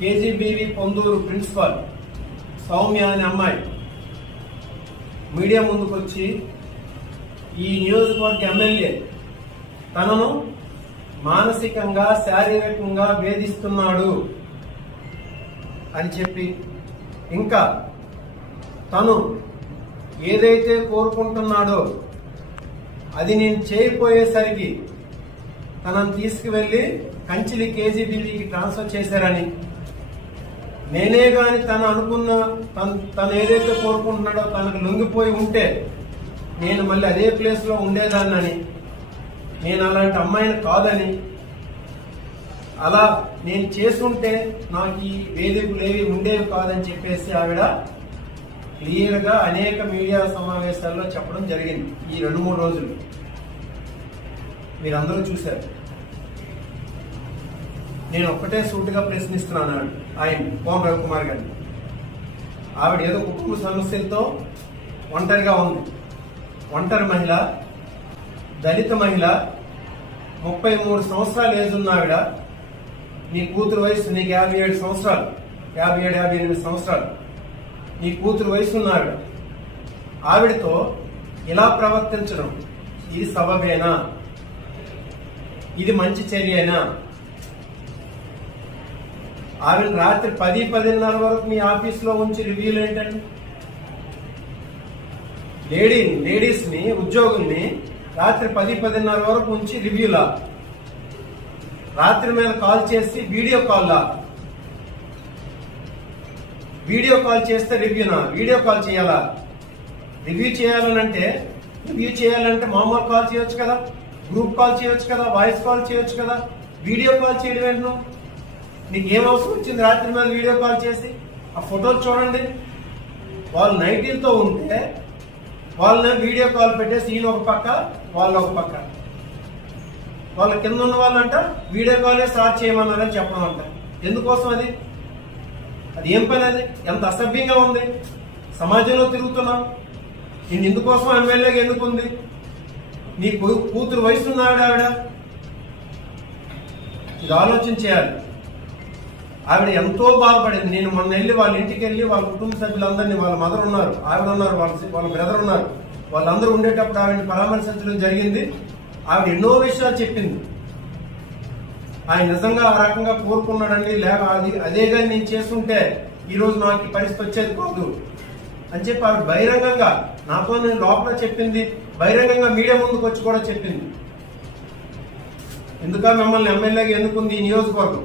KGBV Ponduru principal Soumya అనే అమ్మాయి media ముందుకు వచ్చి ఈ నియోజకవర్గ ఎమ్మెల్యే తనను మానసికంగా శారీరకంగా వేధిస్తున్నాడు అని చెప్పి, ఇంకా తను ఏదైతే కోరుకుంటున్నాడో అది నేను చేయకపోయేసరికి తనను తీసుకువెళ్ళి కంచిలి కేజీబీవీకి ట్రాన్స్ఫర్ చేశారని, నేనే గాని తను అనుకున్న తను ఏదైతే కోరుకుంటున్నాడో తనకు లొంగిపోయి ఉంటే నేను మళ్ళీ అదే ప్లేస్లో ఉండేదాన్నని, నేను అలాంటి అమ్మాయిని కాదని, అలా నేను చేసుంటే నాకు ఈ వేదికలు ఏవి ఉండేవి కాదని చెప్పేసి ఆవిడ క్లియర్గా అనేక మీడియా సమావేశాల్లో చెప్పడం జరిగింది. ఈ 2-3 రోజులు మీరందరూ చూశారు. నేను ఒక్కటే సూటిగా ప్రశ్నిస్తున్నాను ఆయన కోన రవికుమార్ గారిని. ఆవిడ ఏదో కుటుంబ సమస్యలతో ఒంటరిగా ఉంది. ఒంటరి మహిళ, దళిత మహిళ, 33 సంవత్సరాలు ఏజ్ ఉన్న ఆవిడ. నీ కూతురు వయసు నీకు 57 సంవత్సరాలు, 57-58 సంవత్సరాలు. నీ కూతురు వయసు ఉన్న ఆవిడ. ఆవిడతో ఇలా ప్రవర్తించడం ఇది సబబేనా? ఇది మంచి చర్యేనా? ఆవిడ రాత్రి 10-10:30 వరకు మీ ఆఫీస్లో ఉంచి రివ్యూలు ఏంటండి? లేడీస్ని, ఉద్యోగుల్ని రాత్రి 10-10:30 వరకు ఉంచి రివ్యూలా? రాత్రి మీద కాల్ చేసి వీడియో కాల్ చేస్తే రివ్యూనా? వీడియో కాల్ చేయాలా? రివ్యూ చేయాలంటే మామూలు కాల్ చేయొచ్చు కదా, గ్రూప్ కాల్ చేయొచ్చు కదా, వాయిస్ కాల్ చేయొచ్చు కదా. వీడియో కాల్ చేయడం ఏంటో? నీకు ఏం అవసరం వచ్చింది రాత్రి మీద వీడియో కాల్ చేసి? ఆ ఫోటోలు చూడండి. వాళ్ళు నైటీలతో ఉంటే వాళ్ళని వీడియో కాల్ పెట్టేసి ఈయన ఒక పక్క, వాళ్ళు ఒక పక్క. వాళ్ళ కింద ఉన్న వాళ్ళంట వీడియో కాలే స్టార్ట్ చేయమన్నారని చెప్పమంట. ఎందుకోసం అది ఏం పని? అది ఎంత అసభ్యంగా ఉంది. సమాజంలో తిరుగుతున్నాం. నేను ఇందుకోసం ఎమ్మెల్యేగా ఎందుకుంది? నీ కూతురు వయసున్నాడు ఆవిడ. ఇది ఆలోచన చేయాలి. ఆవిడ ఎంతో బాధపడింది. నేను మొన్న వెళ్ళి వాళ్ళ ఇంటికి వెళ్ళి వాళ్ళ కుటుంబ సభ్యులందరినీ, వాళ్ళ మదర్ ఉన్నారు, ఆవిడ ఉన్నారు, వాళ్ళ బ్రదర్ ఉన్నారు, వాళ్ళందరూ ఉండేటప్పుడు ఆవిడని పరామర్శించడం జరిగింది. ఆవిడ ఎన్నో విషయాలు చెప్పింది. ఆయన నిజంగా ఆ రకంగా కోరుకున్నాడండి, లేక అదేగా నేను చేస్తుంటే ఈరోజు నాకు ఈ పరిస్థితి వచ్చేది కాదు అని చెప్పి ఆవిడ బహిరంగంగా నాతో నేను లోపల చెప్పింది, బహిరంగంగా మీడియా ముందుకు వచ్చి కూడా చెప్పింది. ఎందుక మిమ్మల్ని ఎమ్మెల్యేగా ఎందుకుంది ఈ నియోజకవర్గం?